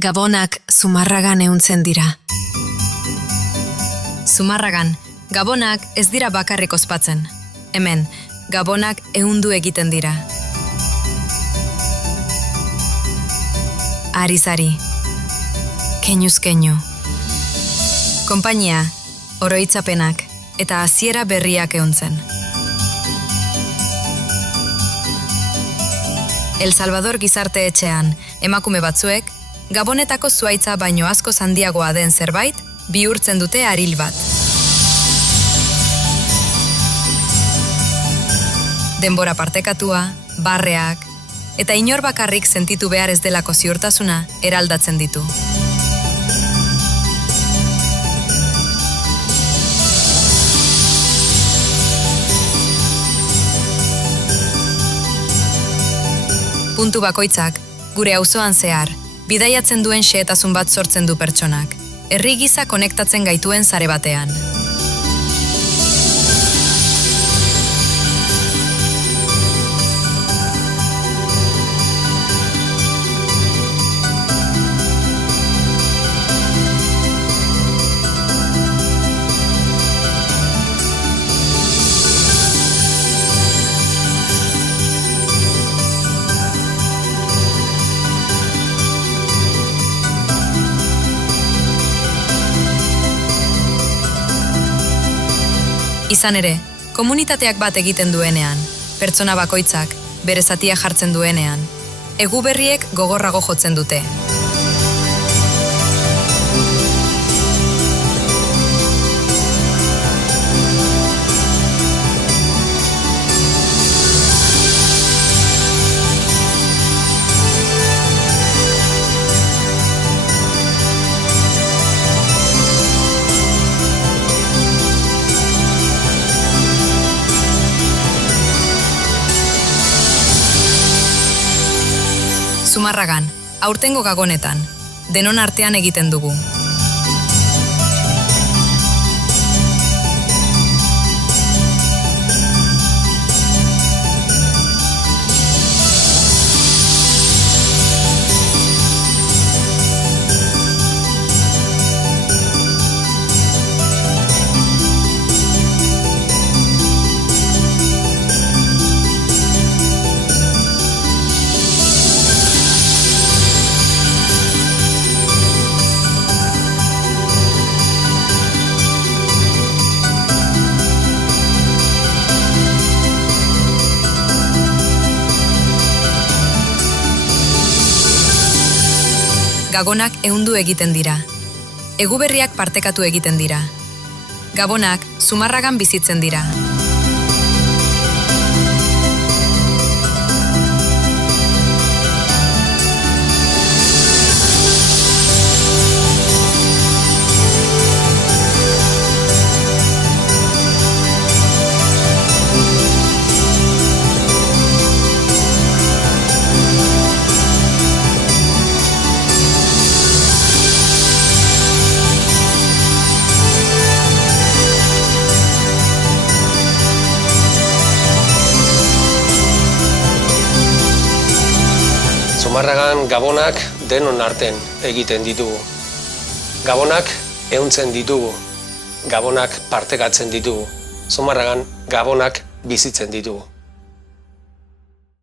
Gabonak Zumarragan ehuntzen dira. Zumarragan, gabonak ez dira bakarrik ospatzen. Hemen, gabonak ehundu egiten dira. Arizari, keinuz keinu. Konpainia, oroitzapenak eta hasiera berriak ehuntzen. El Salvador gizarte etxean, emakume batzuek, Gabonetako zuaitza baino asko handiagoa den zerbait, bihurtzen dute aril bat. Denbora partekatua, barreak, eta inor bakarrik sentitu behar ez delako ziurtasuna eraldatzen ditu. Puntu bakoitzak, gure auzoan zehar, bidaiatzen duen xehetasun bat sortzen du pertsonak, herri gisa konektatzen gaituen sare batean. Izan ere, komunitateak bat egiten duenean, pertsona bakoitzak bere zatia jartzen duenean, egu berriek gogorrago jotzen dute. Zumarragan, aurtengo gabonetan, denon artean egiten dugu. Gabonak ehundu egiten dira. Egu berriak partekatu egiten dira. Gabonak Zumarragan bizitzen dira. Zumarragan gabonak denon arten egiten ditugu. Gabonak ehuntzen ditugu. Gabonak partekatzen ditugu. Zumarragan gabonak bizitzen ditugu.